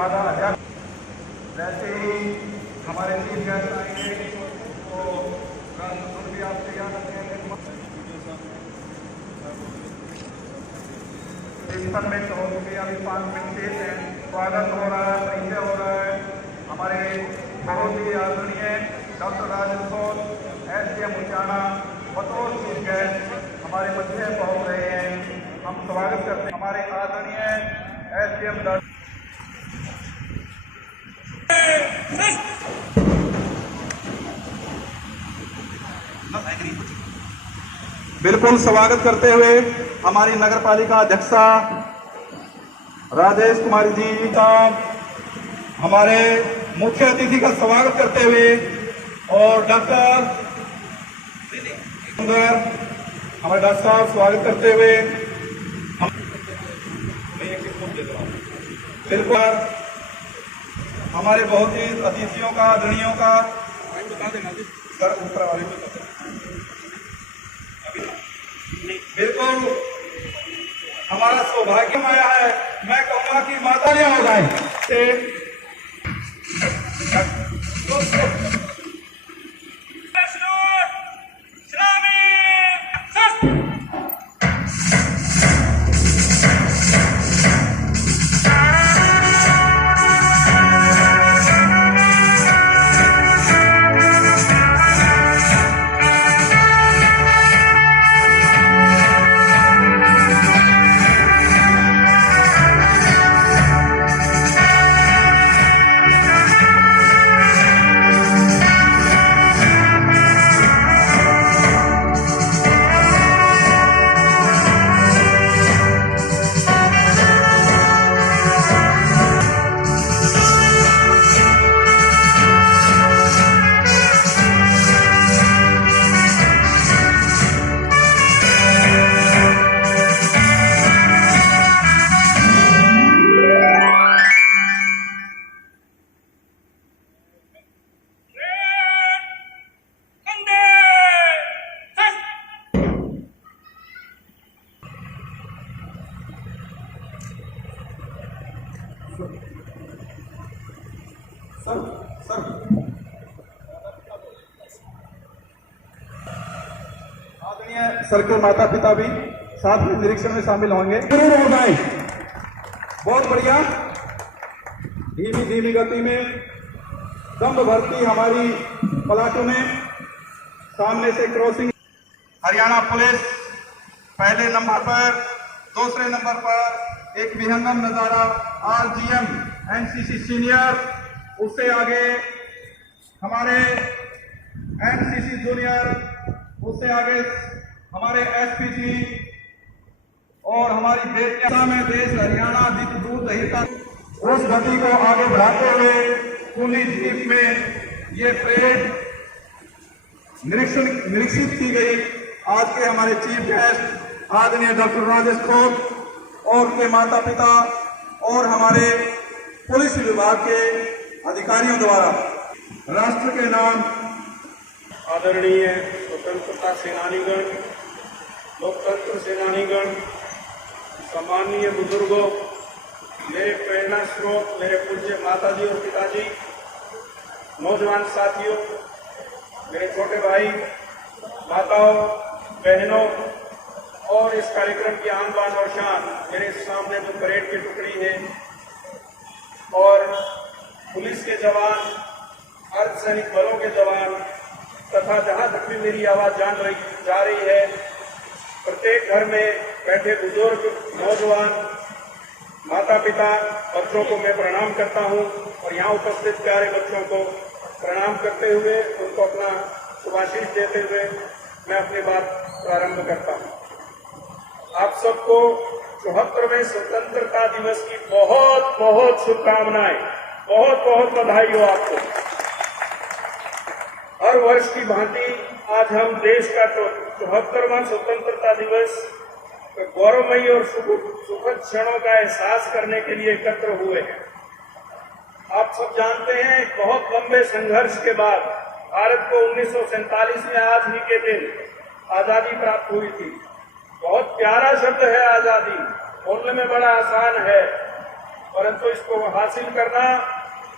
आधा अध्यक्ष वैसे ही हमारे चीफ गेस्ट आएंगे तो राष्ट्रपति भी आपसे याद रखेंगे। मिनट हो चुके अभी 5 मिनट शेष है। स्वागत हो रहा है, परिचय हो रहा है। हमारे बहुत ही आदरणीय डॉक्टर राजेश्वर SDM उचाना बतौर चीफ गेस्ट हमारे मध्य पहुंच रहे हैं। हम स्वागत करते हैं हमारे आदरणीय SDM। बिल्कुल स्वागत करते हुए हमारी नगर पालिका अध्यक्षा राजेश कुमारी जी साहब हमारे मुख्य अतिथि का स्वागत करते हुए और डॉक्टर हमारे डॉक्टर साहब स्वागत करते हुए बिल्कुल हमारे बहुत ही अतिथियों का आदरणियों का सर ऊपर वाले बिल्कुल हमारा सौभाग्य आया है। मैं कहूंगा कि माता ने हो जाए सर के माता पिता भी साथ में निरीक्षण में शामिल होंगे। जरूर हो जाए। बहुत बढ़िया। धीमी धीमी गति में दम भरती हमारी प्लाटूनें सामने से क्रॉसिंग। हरियाणा पुलिस पहले नंबर पर, दूसरे नंबर पर एक विहंगम नजारा RGM NCC सीनियर, उससे आगे हमारे NCC जूनियर, उससे आगे हमारे SPG और हमारी में देश हरियाणा विद्युत दूध हिता उस गति को आगे बढ़ाते हुए पुलिस जीप में ये परेड निरीक्षित की गई। आज के हमारे चीफ गेस्ट आदरणीय डॉक्टर राजेश खोत और उनके माता पिता और हमारे पुलिस विभाग के अधिकारियों द्वारा राष्ट्र के नाम आदरणीय स्वतंत्रता सेनानीगण, लोकतंत्र सेनानीगण, सम्माननीय बुजुर्गों, मेरे प्रेरणा स्रोत, मेरे पूज्य माताजी और पिताजी, नौजवान साथियों, मेरे छोटे भाई, माताओं, बहनों और इस कार्यक्रम की आन बान और शान, मेरे सामने जो परेड की टुकड़ी है और पुलिस के जवान, अर्धसैनिक बलों के जवान तथा जहां तक भी मेरी आवाज जा रही है, प्रत्येक घर में बैठे बुजुर्ग, नौजवान, माता पिता, बच्चों को मैं प्रणाम करता हूं और यहाँ उपस्थित प्यारे बच्चों को प्रणाम करते हुए उनको अपना शुभाशीष देते हुए मैं अपनी बात प्रारंभ करता हूं। आप सबको 74वें स्वतंत्रता दिवस की बहुत बहुत शुभकामनाएं, बहुत बहुत बधाई हो आपको। हर वर्ष की भांति आज हम देश का 74वां स्वतंत्रता दिवस गौरवमयी और सुखद क्षणों का एहसास करने के लिए एकत्र हुए हैं। आप सब जानते हैं, बहुत लंबे संघर्ष के बाद भारत को 1947 में आज ही के दिन आजादी प्राप्त हुई थी। बहुत प्यारा शब्द है आजादी, बोलने में बड़ा आसान है, परंतु इसको हासिल करना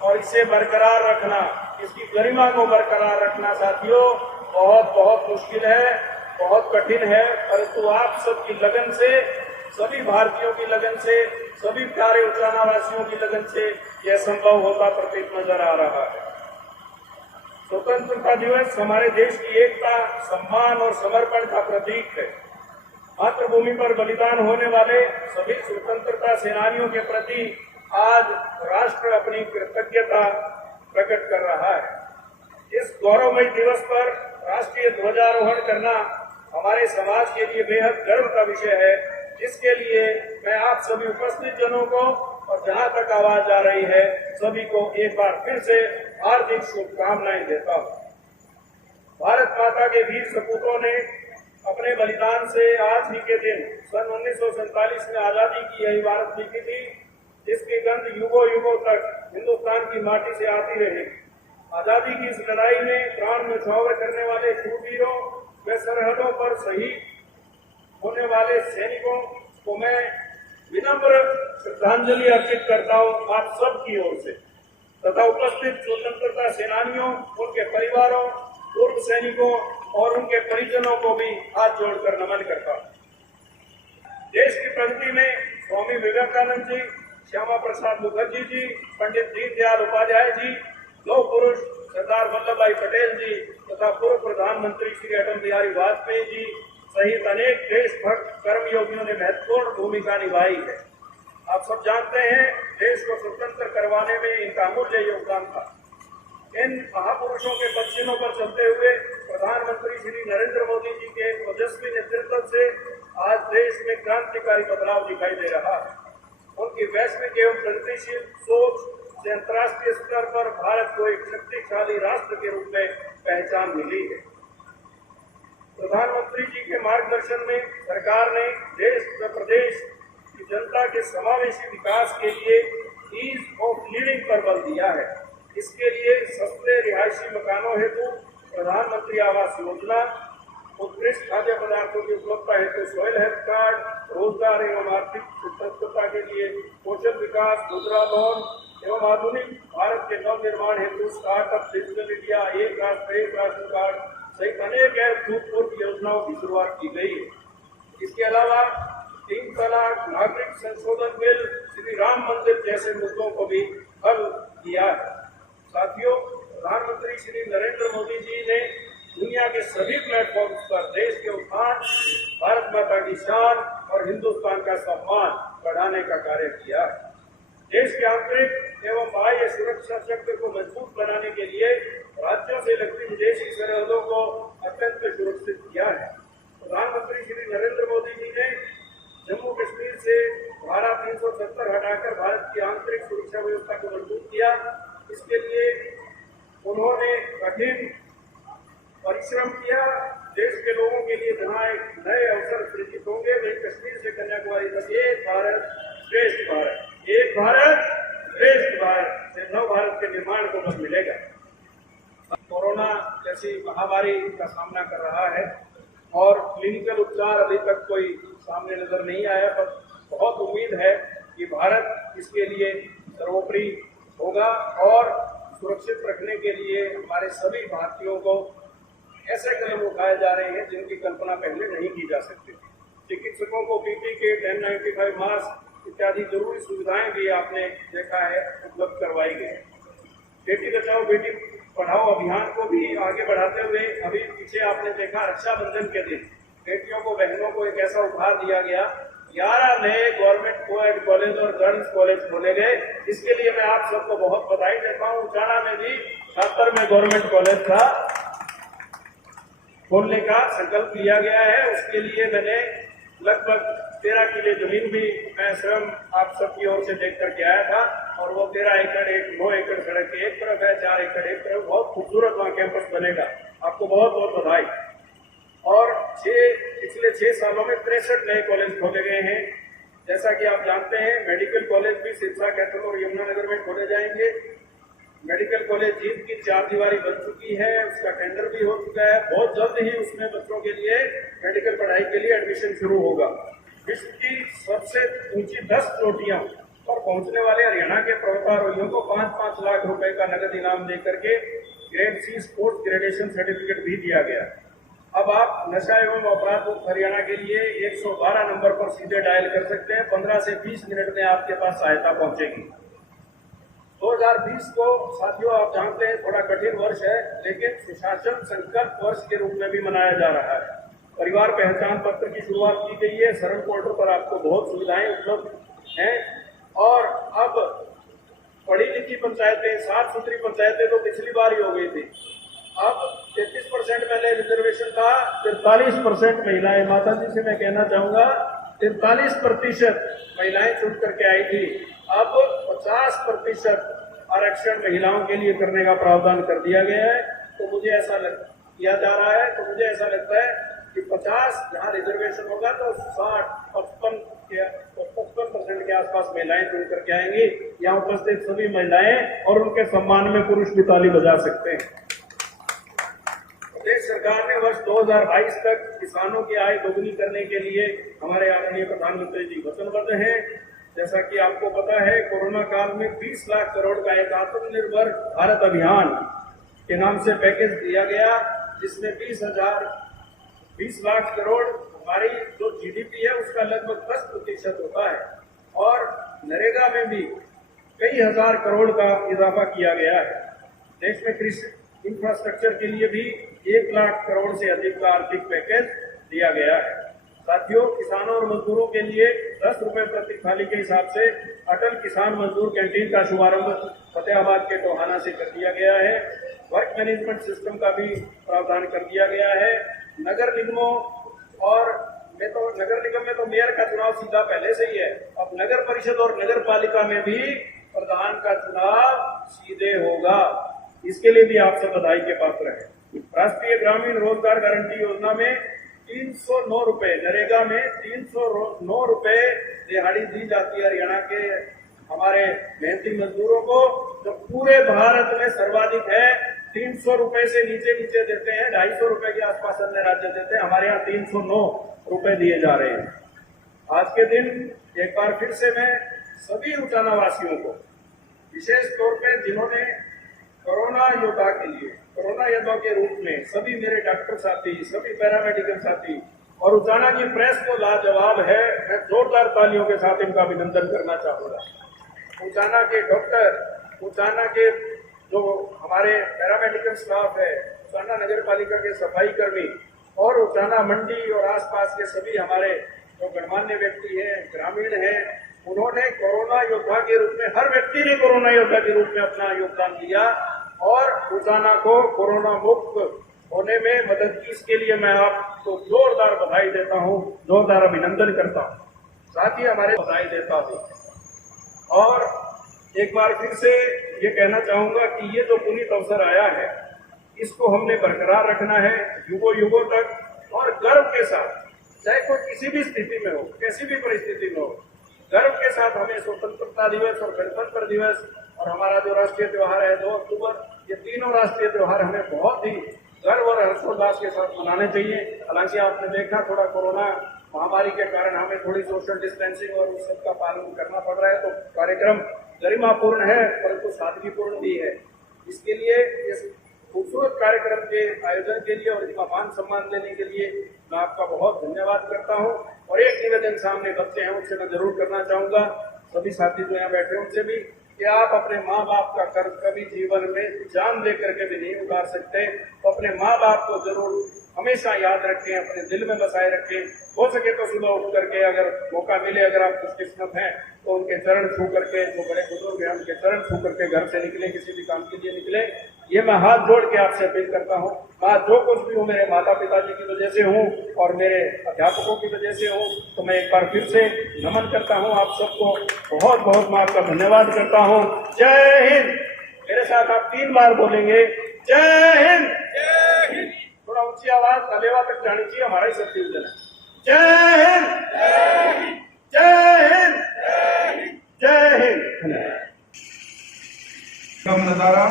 और इसे बरकरार रखना, इसकी गरिमा को बरकरार रखना साथियों बहुत बहुत मुश्किल है, बहुत कठिन है। परंतु आप सबकी लगन से, सभी भारतीयों की लगन से, सभी प्यारे उचाना वासियों की लगन से यह संभव होता प्रतीत नजर आ रहा है। स्वतंत्रता दिवस हमारे देश की एकता, सम्मान और समर्पण का प्रतीक है। मातृभूमि पर बलिदान होने वाले सभी स्वतंत्रता सेनानियों के प्रति आज राष्ट्र अपनी कृतज्ञता प्रकट कर रहा है। इस गौरवमय दिवस पर राष्ट्रीय ध्वजारोहण करना हमारे समाज के लिए बेहद गर्व का विषय है, जिसके लिए मैं आप सभी उपस्थित जनों को और जहां तक आवाज आ रही है सभी को एक बार फिर से हार्दिक शुभकामनाएं देता हूं। भारत माता के वीर सपूतों ने अपने बलिदान से आज ही के दिन सन 1947 में आजादी की यही भारत लिखी थी, जिसकी गंध युगों युगों तक हिंदुस्तान की माटी से आती रहेगी। आजादी की इस लड़ाई में प्राण न्यौछावर करने वाले शूरवीरों व सरहदों पर शहीद होने वाले सैनिकों को मैं विनम्र श्रद्धांजलि अर्पित करता हूं आप सब की ओर से, तथा उपस्थित स्वतंत्रता सेनानियों, उनके परिवारों, पूर्व सैनिकों और उनके परिजनों को भी हाथ जोड़कर नमन करता हूं। देश की प्रगति में स्वामी विवेकानंद जी, श्यामा प्रसाद मुखर्जी जी, पंडित दीनदयाल उपाध्याय जी, लौह पुरुष सरदार वल्लभ भाई पटेल जी तथा पूर्व प्रधानमंत्री श्री अटल बिहारी वाजपेयी जी सहित अनेक देशभक्त कर्मयोगियों ने महत्वपूर्ण भूमिका निभाई है। आप सब जानते हैं देश को स्वतंत्र करवाने में इनका अमूल्य योगदान था। इन महापुरुषों के पदचिन्हों पर चलते हुए प्रधानमंत्री श्री नरेंद्र मोदी जी के ओजस्वी नेतृत्व से आज देश में क्रांतिकारी बदलाव दिखाई दे रहा है। उनकी वैश्विक एवं प्रगतिशील सोच से अंतर्राष्ट्रीय स्तर पर भारत को एक शक्तिशाली राष्ट्र के रूप में पहचान मिली है। प्रधानमंत्री जी के मार्गदर्शन में सरकार ने देश व प्रदेश की जनता के समावेशी विकास के लिए ईज ऑफ लिविंग पर बल दिया है। इसके लिए सस्ते रिहायशी मकानों हेतु प्रधानमंत्री आवास योजना, उत्कृष्ट खाद्य पदार्थों की उपलब्धता हेतु सॉइल हेल्थ कार्ड, रोजगार एवं आर्थिक स्वतंत्रता के लिए कौशल विकास, मुद्रा लोन एवं आधुनिक भारत के नव निर्माण हेतु स्टार्टअप, डिजिटल इंडिया, एक राष्ट्र एक राशन कार्ड सहित अनेक भूतपूर्व योजनाओं की शुरुआत की गई है। इसके अलावा 3 तलाक, नागरिक संशोधन बिल, श्री राम मंदिर जैसे मुद्दों को भी हल किया है। साथियों, प्रधानमंत्री श्री नरेंद्र मोदी जी ने दुनिया के सभी प्लेटफॉर्म पर देश के उत्थान, भारत माता की शान और हिंदुस्तान का सम्मान बढ़ाने का कार्य किया है। देश के आंतरिक एवं बाह्य सुरक्षा क्षेत्र को मजबूत बनाने के लिए राज्यों से लगती विदेशी सरहदों को अत्यंत सुरक्षित किया है। प्रधानमंत्री श्री नरेंद्र मोदी जी ने जम्मू कश्मीर से धारा 370 हटाकर भारत की आंतरिक सुरक्षा व्यवस्था को मजबूत किया। इसके लिए उन्होंने कठिन परिश्रम किया। देश के लोगों के लिए जहां एक नए अवसर सृजित होंगे, वही कश्मीर से कन्याकुमारी तक एक भारत श्रेष्ठ भारत, एक भारत श्रेष्ठ भारत से नव भारत के निर्माण को बल मिलेगा। कोरोना जैसी महामारी का सामना कर रहा है और क्लिनिकल उपचार अभी तक कोई सामने नजर नहीं आया, पर बहुत उम्मीद है कि भारत इसके लिए सर्वोपरि होगा और सुरक्षित रखने के लिए हमारे सभी भारतीयों को ऐसे कदम उठाए जा रहे हैं जिनकी कल्पना पहले नहीं की जा सकती थी। चिकित्सकों को पीपी किट, N95 मास्क इत्यादि जरूरी सुविधाएं भी आपने देखा है उपलब्ध करवाई गई। बेटी बचाओ बेटी पढ़ाओ अभियान को भी आगे बढ़ाते हुए अभी पीछे आपने देखा रक्षाबंधन के दिन बेटियों को, बहनों को एक ऐसा उपहार दिया गया। 11 नए गवर्नमेंट कोएड कॉलेज और गर्ल्स कॉलेज खोले गए। इसके लिए मैं आप सबको बहुत बधाई देता हूँ। उचाना में भी 76 में गवर्नमेंट कॉलेज का खोलने का संकल्प लिया गया है। उसके लिए मैंने लगभग 13 किले जमीन भी मैं स्वयं आप सबकी ओर से देख करके आया था और वो 13 एकड़ 9 एकड़ सड़क की एक तरफ है, 4 एकड़ एक तरफ, बहुत खूबसूरत वहाँ कैंपस बनेगा। आपको बहुत बहुत बधाई। और पिछले 6 सालों में 63 नए कॉलेज खोले गए हैं। जैसा कि आप जानते हैं मेडिकल कॉलेज भी सिरसा, कैथल और यमुनानगर में खोले जाएंगे। मेडिकल कॉलेज जींद की 4 दीवारी बन चुकी है, उसका टेंडर भी हो चुका है। बहुत जल्द ही उसमें बच्चों के लिए मेडिकल पढ़ाई के लिए एडमिशन शुरू होगा। विश्व की सबसे ऊंची 10 चोटियां और पहुंचने वाले हरियाणा के पर्वतारोहियों को 5-5 लाख रुपए का नगद इनाम देकर के grade C sports gradation certificate भी दिया गया। अब आप नशा एवं अपराध मुक्त हरियाणा के लिए 112 नंबर पर सीधे डायल कर सकते हैं। 15 से 20 मिनट में आपके पास सहायता पहुंचेगी। 2020 को साथियों आप जानते हैं थोड़ा कठिन वर्ष है, लेकिन सुशासन संकल्प वर्ष के रूप में भी मनाया जा रहा है। परिवार पहचान पत्र की शुरुआत की गई है। सरल पोर्टल पर आपको बहुत सुविधाएं उपलब्ध हैं और अब पढ़ी लिखी पंचायतें, साफ सुथरी पंचायतें तो पिछली बार ही हो गई थी। अब 33% पहले रिजर्वेशन था, 43% महिलाएं। माता जी से मैं कहना चाहूंगा 43% महिलाएं चुन करके आई थी। अब 50% आरक्षण महिलाओं के लिए करने का प्रावधान कर दिया गया है। तो मुझे ऐसा किया जा रहा है, तो मुझे ऐसा लगता है कि 50 जहां रिजर्वेशन होगा तो 55% के आसपास महिलाएं चुन करके आएंगी। यहाँ उपस्थित सभी महिलाएं और उनके सम्मान में पुरुष भी ताली बजा सकते हैं। प्रदेश सरकार ने वर्ष 2022 तक किसानों की आय दोगुनी करने के लिए हमारे आदरणीय प्रधानमंत्री जी वचनबद्ध हैं। जैसा कि आपको पता है, कोरोना काल में 20 लाख करोड़ का एक आत्मनिर्भर भारत अभियान के नाम से पैकेज दिया गया, जिसमें 20 लाख करोड़ हमारी जो जीडीपी है उसका लगभग 10% होता है। और नरेगा में भी कई हजार करोड़ का इजाफा किया गया है। देश में कृषि इंफ्रास्ट्रक्चर के लिए भी 1 लाख करोड़ से अधिक का आर्थिक पैकेज दिया गया है। साथियों, किसानों और मजदूरों के लिए 10 रुपए प्रति थाली के हिसाब से अटल किसान मजदूर कैंटीन का शुभारंभ फतेहाबाद के टोहाना से कर दिया गया है। वर्क मैनेजमेंट सिस्टम का भी प्रावधान कर दिया गया है। नगर निगमों और नगर निगम में तो मेयर का चुनाव सीधा पहले से ही है। अब नगर परिषद और नगर पालिका में भी प्रधान का चुनाव सीधे होगा। इसके लिए भी आप सब बधाई के पात्र हैं। राष्ट्रीय ग्रामीण रोजगार गारंटी योजना में 309 रुपए, नरेगा में 309 रुपए दिहाड़ी दी जाती है हरियाणा के हमारे मेहनती मजदूरों को, जो पूरे भारत में सर्वाधिक है। 300 रुपए से नीचे देते हैं, 250 रुपए के आसपास अन्य राज्य देते हैं। हमारे यहाँ 309 रुपए दिए जा रहे हैं। आज के दिन एक बार फिर से मैं सभी उचाना वासियों को, विशेष तौर पर जिन्होंने कोरोना योद्धा के लिए, कोरोना योद्धा के रूप में सभी मेरे डॉक्टर साथी, सभी पैरामेडिकल साथी और उचाना की प्रेस तो लाजवाब है। मैं जोरदार तालियों के साथ इनका अभिनंदन करना चाहूंगा। उचाना के डॉक्टर, उचाना के जो हमारे पैरामेडिकल स्टाफ है, उचाना नगर पालिका के सफाई कर्मी और उचाना मंडी और आसपास के सभी हमारे जो गणमान्य व्यक्ति हैं, ग्रामीण हैं, उन्होंने कोरोना योद्धा के रूप में, हर व्यक्ति ने कोरोना योद्धा के रूप में अपना योगदान दिया और उचाना को कोरोना मुक्त होने में मदद की। इसके लिए मैं आपको जोरदार बधाई देता हूं, जोरदार अभिनंदन करता हूं, साथ ही हमारे बधाई देता हूं। और एक बार फिर से ये कहना चाहूंगा कि ये जो पुनीत अवसर आया है, इसको हमने बरकरार रखना है युगों युगों तक और गर्व के साथ, चाहे कोई किसी भी स्थिति में हो, कैसी भी परिस्थिति में हो, गर्व के साथ हमें स्वतंत्रता दिवस और गणतंत्र दिवस और हमारा जो राष्ट्रीय त्योहार है 2 अक्टूबर, ये तीनों राष्ट्रीय त्योहार हमें बहुत ही गर्व और हर्षोल्लास के साथ मनाने चाहिए। हालांकि आपने देखा थोड़ा कोरोना महामारी के कारण हमें थोड़ी सोशल डिस्टेंसिंग और उस सबका पालन करना पड़ रहा है, तो कार्यक्रम गरिमापूर्ण है परंतु सादगीपूर्ण भी है। इसके लिए इस खूबसूरत कार्यक्रम के आयोजन के लिए और इसका मान सम्मान देने के लिए मैं आपका बहुत धन्यवाद करता हूं। और एक निवेदन सामने बच्चे हैं उनसे मैं जरूर करना चाहूंगा, सभी साथी जो यहाँ बैठे हैं उनसे भी, कि आप अपने माँ बाप का कर्ज कभी जीवन में जान दे करके भी नहीं उतार सकते, तो अपने माँ बाप को जरूर हमेशा याद रखें, अपने दिल में बसाए रखें। हो सके तो सुबह उठ करके अगर मौका मिले, अगर आप खुशकिस्मत हैं तो उनके चरण छू करके, जो बड़े बुजुर्ग हैं उनके चरण छू करके घर से निकले, किसी भी काम के लिए निकले। ये मैं हाथ जोड़ के आपसे अपील करता हूँ। मैं जो कुछ भी हूँ मेरे माता पिताजी की वजह से हूँ और मेरे अध्यापकों की वजह से हूँ, तो मैं एक बार फिर से नमन करता हूँ आप सबको, बहुत बहुत मैं आपका धन्यवाद करता हूँ। जय हिंद। मेरे साथ आप 3 बार बोलेंगे, जय हिंद। जय हिंद। थोड़ा ऊंची आवाज तलेवा तक जानी चाहिए, हमारा ही शक्ति उजन है। जय हिंद। जय हिंद। जय हिंद। जय हिंद। कम नजारा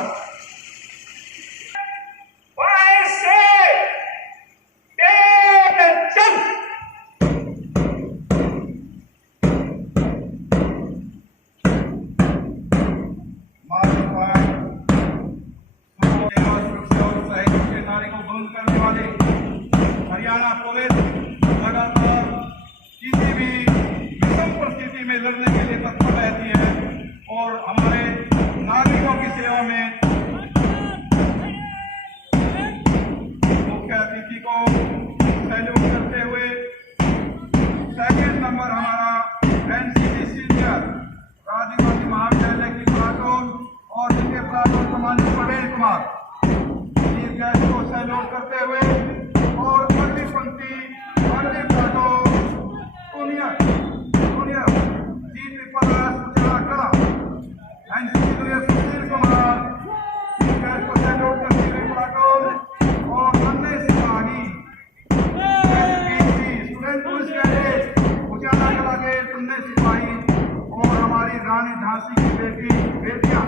सेवा में मुख्य अतिथि को सैल्यूट करते हुए सेकंड नंबर हमारा एनसीसी सीनियर राजीव गांधी महाविद्यालय की प्लाटून और उनके platoon commander Praveen Kumar chief guest को सैल्यूट करते हुए और अगली पंक्ति अगली प्लाटून जूनियर G-SSS सूचना कला NCC junior Sushil Kumar chief guest को सैल्यूट करते हुए प्लाटून और अन्य सिपाही स्टूडेंट पुलिस कैडेट उजाला कला के अन्य सिपाही और हमारी रानी झांसी की बेटियां